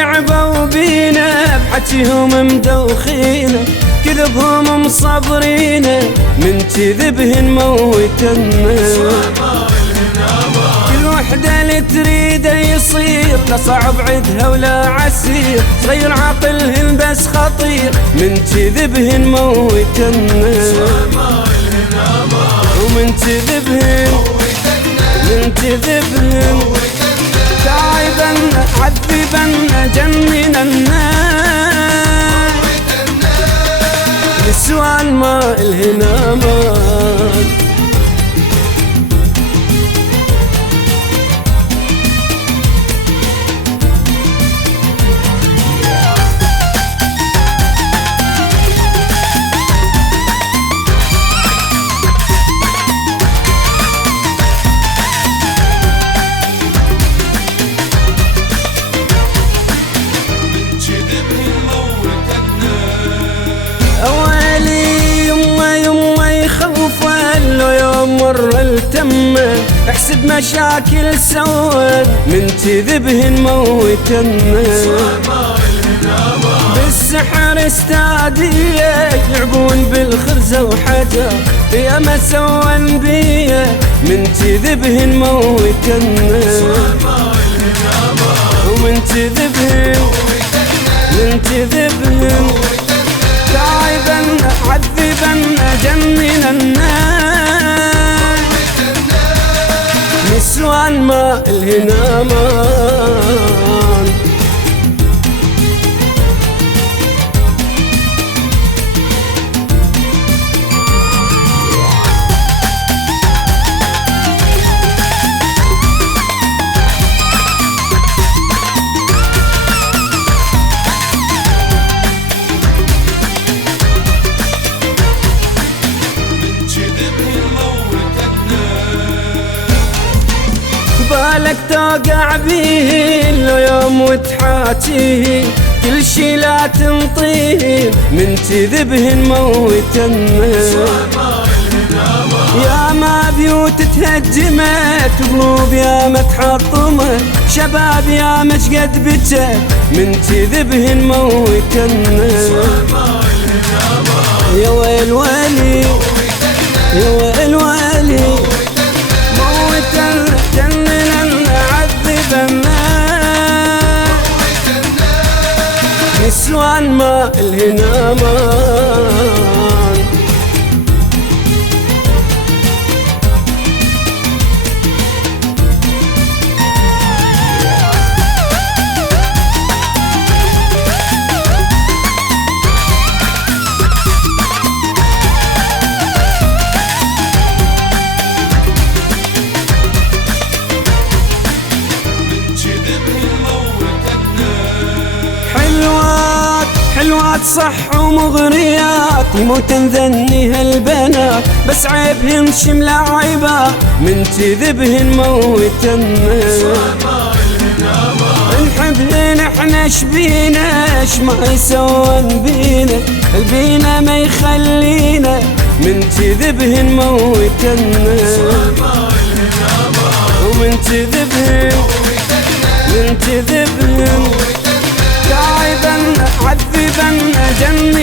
لعبوا بينا بحكيهم مدوخينا، كذبهم مصبرينا من كذبهن موتنا. كل وحدة اللي تريده يصير لا صعب عدها ولا عسير، صغير عقلهن بس خطير من كذبهن موتنا. ومن كذبهن من كذبهن تعبنا عذبنا جننا، نسوان ما الهن امان. مر التمه احسب مشاكل سوت من كذبهن موتنا. بالسحر استادية يلعبون بالخرزة وحجر، يا ما سوى بيه من كذبهن موتنا. ومن كذبهن من كذبهن تعبنا عذبنا جننا، نسوان ما الهن امان. بالك توقع بيه لو يوم وتحاكيه، كل شي لا تنطيه من كذبهن موتنا. يا ما بيوت تهجمت وقلوب يا ما تحطمت، شباب يا ما شقد بجت من كذبهن موتنا. يا ويل ويلي يا ويل ويلي موتنا جننا عذبنا، نسوان ما الهن امان. حلوات صح ومغريات يموتن ذني هالبنات، بس عيبهن شملة عيبات من كذبهن موتنا. نحبهن احنا شبينا اش ما يسوون بينا، البينا ما يخلينا من كذبهن موتنا. ومن كذبهن من كذبهن تعبنا عذبنا جننا.